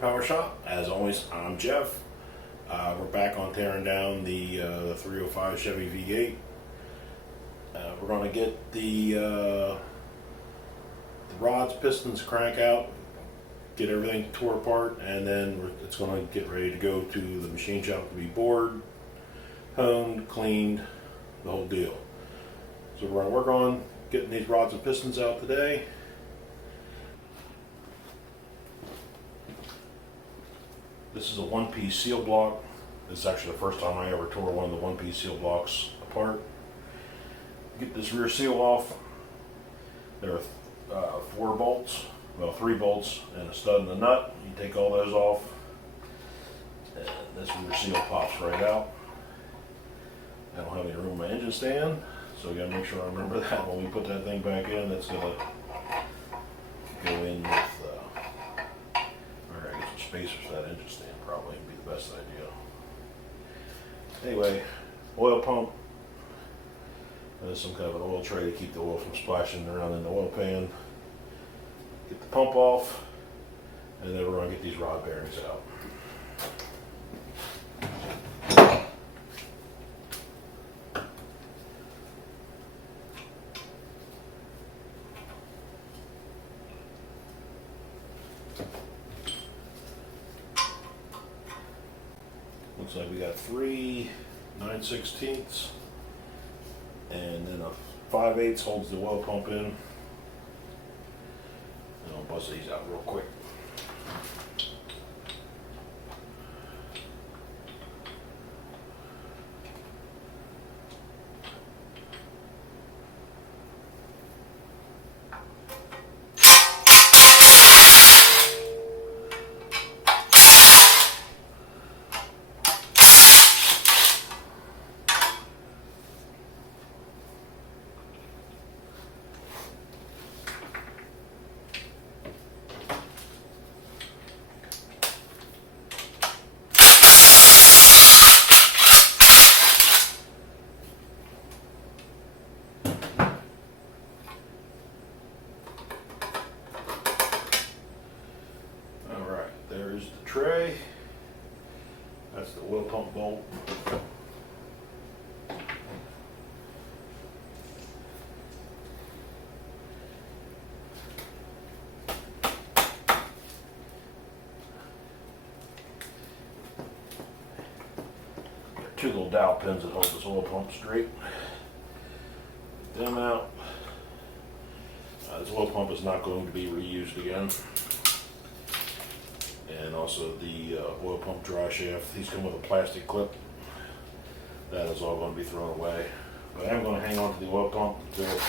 Power Shop. As always, I'm Jeff. We're back on tearing down the 305 Chevy V8. We're going to get the rods, pistons, crank out, get everything tore apart, and then it's going to get ready to go to the machine shop to be bored, honed, cleaned, the whole deal. So we're going to work on getting these rods and pistons out today. This is a one-piece seal block. This is actually the first time I ever tore one of the one-piece seal blocks apart. Get this rear seal off. There are 4 bolts, well 3 bolts and a stud and a nut. You take all those off and this rear seal pops right out. I don't have any room in my engine stand, so I gotta make sure I remember that when we put that thing back in. That's gonna go in with I get some spacers for that engine stand, probably would be the best idea. Anyway, oil pump. There's some kind of an oil tray to keep the oil from splashing around in the oil pan. Get the pump off, and then we're going to get these rod bearings out. Looks like we got 3 9/16ths. And then a 5/8 holds the oil pump in. And I'll bust these out real quick. There's the tray. That's the oil pump bolt. Got 2 little dowel pins that hold this oil pump straight. Get them out. This oil pump is not going to be reused again. And also the oil pump dry shaft. These come with a plastic clip. That is all going to be thrown away. But I am going to hang on to the oil pump until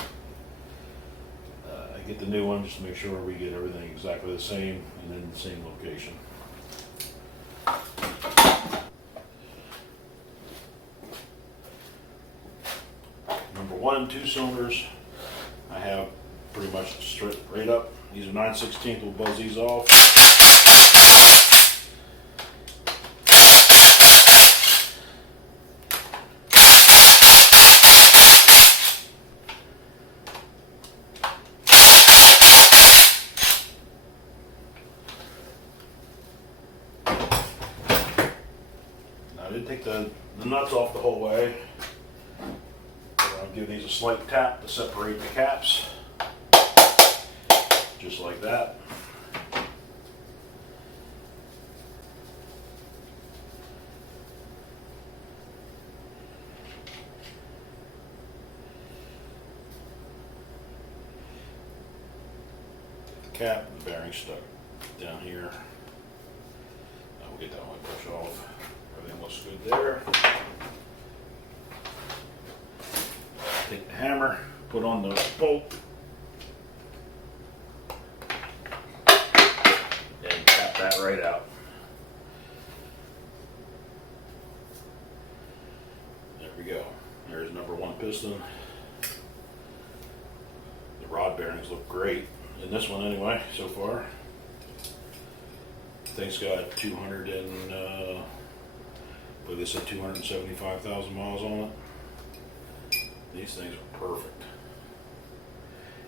I get the new one, just to make sure we get everything exactly the same and in the same location. Number 1 and 2 cylinders I have pretty much straight up. These are 9/16. We'll buzz these off. I did take the nuts off the whole way. I'll give these a slight tap to separate the caps, just like that. Get the cap and the bearing stuck down here. We'll get that one pushed off. Everything looks good there. Take the hammer, put on the bolt, and tap that right out. There we go. There's number 1 piston. The rod bearings look great in this one anyway, so far. Thing's got 200 and I believe they said 275,000 miles on it. These things are perfect.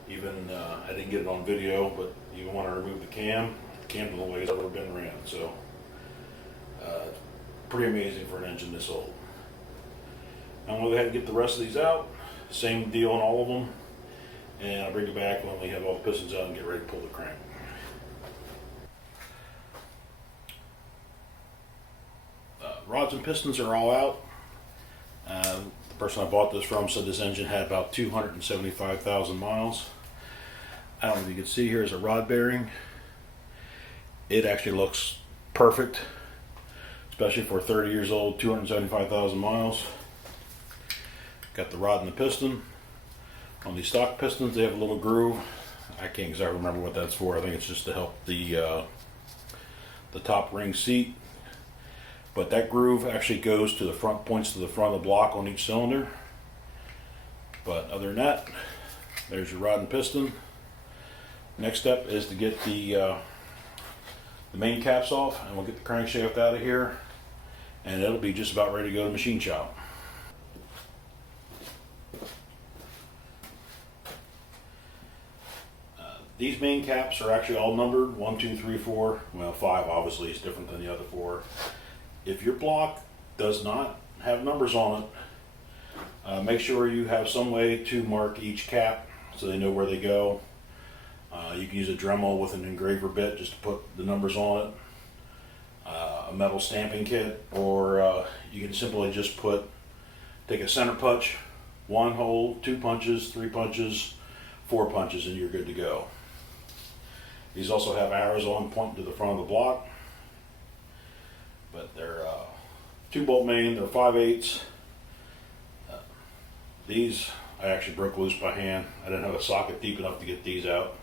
Even I didn't get it on video, but even when I remove the cam, candle the way it's ever been ran. So pretty amazing for an engine this old. I'm going to go ahead and get the rest of these out. Same deal on all of them. And I'll bring it back when we have all the pistons out and get ready to pull the crank. Rods and pistons are all out. The person I bought this from said this engine had about 275,000 miles. I don't know if you can see here is a rod bearing. It actually looks perfect, especially for 30 years old, 275,000 miles. Got the rod and the piston. On these stock pistons, they have a little groove. I can't exactly remember what that's for. I think it's just to help the top ring seat. But that groove actually goes to the front, points to the front of the block on each cylinder. But other than that, there's your rod and piston. Next step is to get the main caps off, and we'll get the crankshaft out of here, and it'll be just about ready to go to machine shop. These main caps are actually all numbered 1, 2, 3, 4. Well, 5 obviously is different than the other 4. If your block does not have numbers on it, make sure you have some way to mark each cap so they know where they go. You can use a Dremel with an engraver bit just to put the numbers on it, a metal stamping kit, or you can simply just take a center punch, 1 hole, 2 punches, 3 punches, 4 punches, and you're good to go. These also have arrows on pointing to the front of the block, but they're 2-bolt main, they're 5/8. These I actually broke loose by hand. I didn't have a socket deep enough to get these out,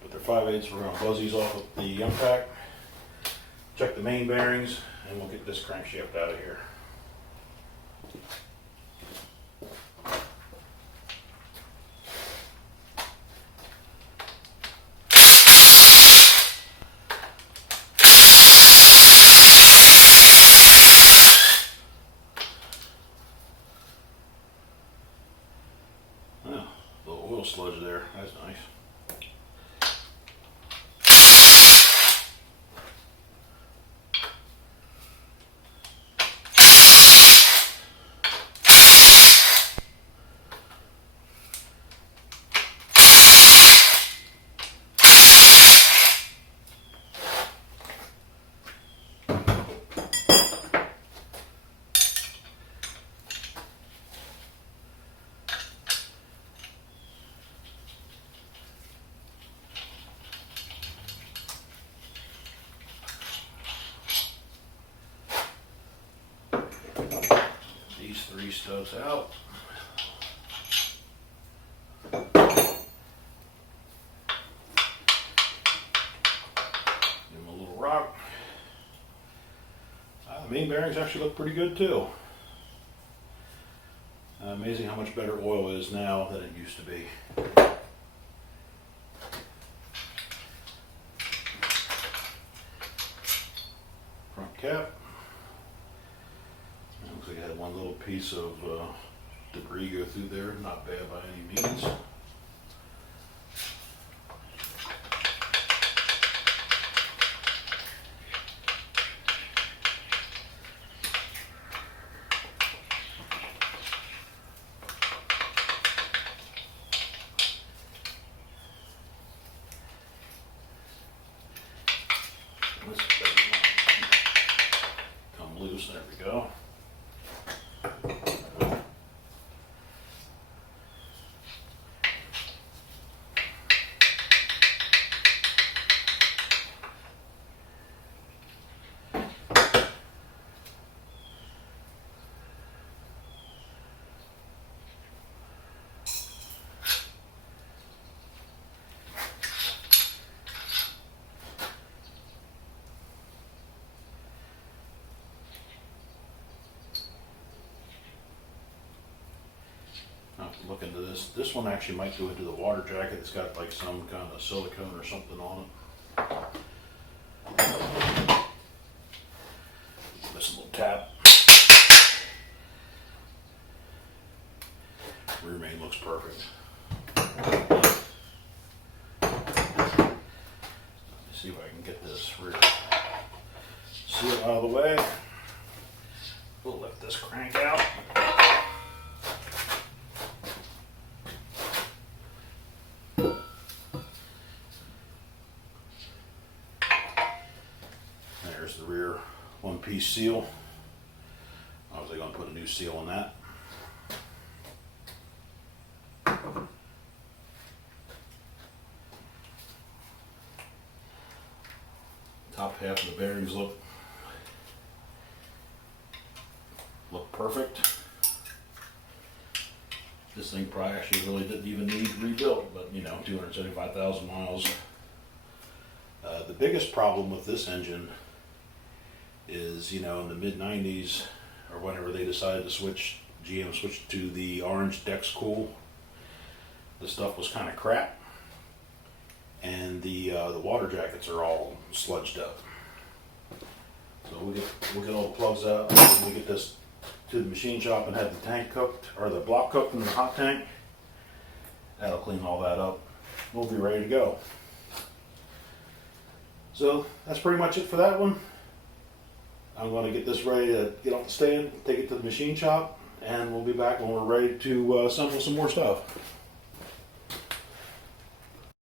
but they're 5/8. We're going to buzz these off with the impact, check the main bearings, and we'll get this crankshaft out of here. Sludge there, that's nice. These 3 studs out. Give them a little rock. The main bearings actually look pretty good too. Amazing how much better oil is now than it used to be. Front cap. Looks like I had one little piece of debris go through there. Not bad by any means. This come loose. There we go. Look into this. This one actually might go into the water jacket. It's got like some kind of silicone or something on it. This little tap. Rear main looks perfect. Let me see if I can get seal out of the way. We'll lift this crank out. There's the rear one-piece seal. Obviously going to put a new seal on that. Top half of the bearings look perfect. This thing probably actually really didn't even need rebuilt, but you know, 275,000 miles. The biggest problem with this engine is, you know, in the mid 90s or whenever they decided to switch, GM switched to the orange Dex Cool, the stuff was kind of crap, and the water jackets are all sludged up. So we'll get all the plugs out, and we'll get this to the machine shop and have the tank cooked, or the block cooked in the hot tank. That'll clean all that up. We'll be ready to go. So that's pretty much it for that one. I'm going to get this ready to get off the stand, take it to the machine shop, and we'll be back when we're ready to assemble some more stuff.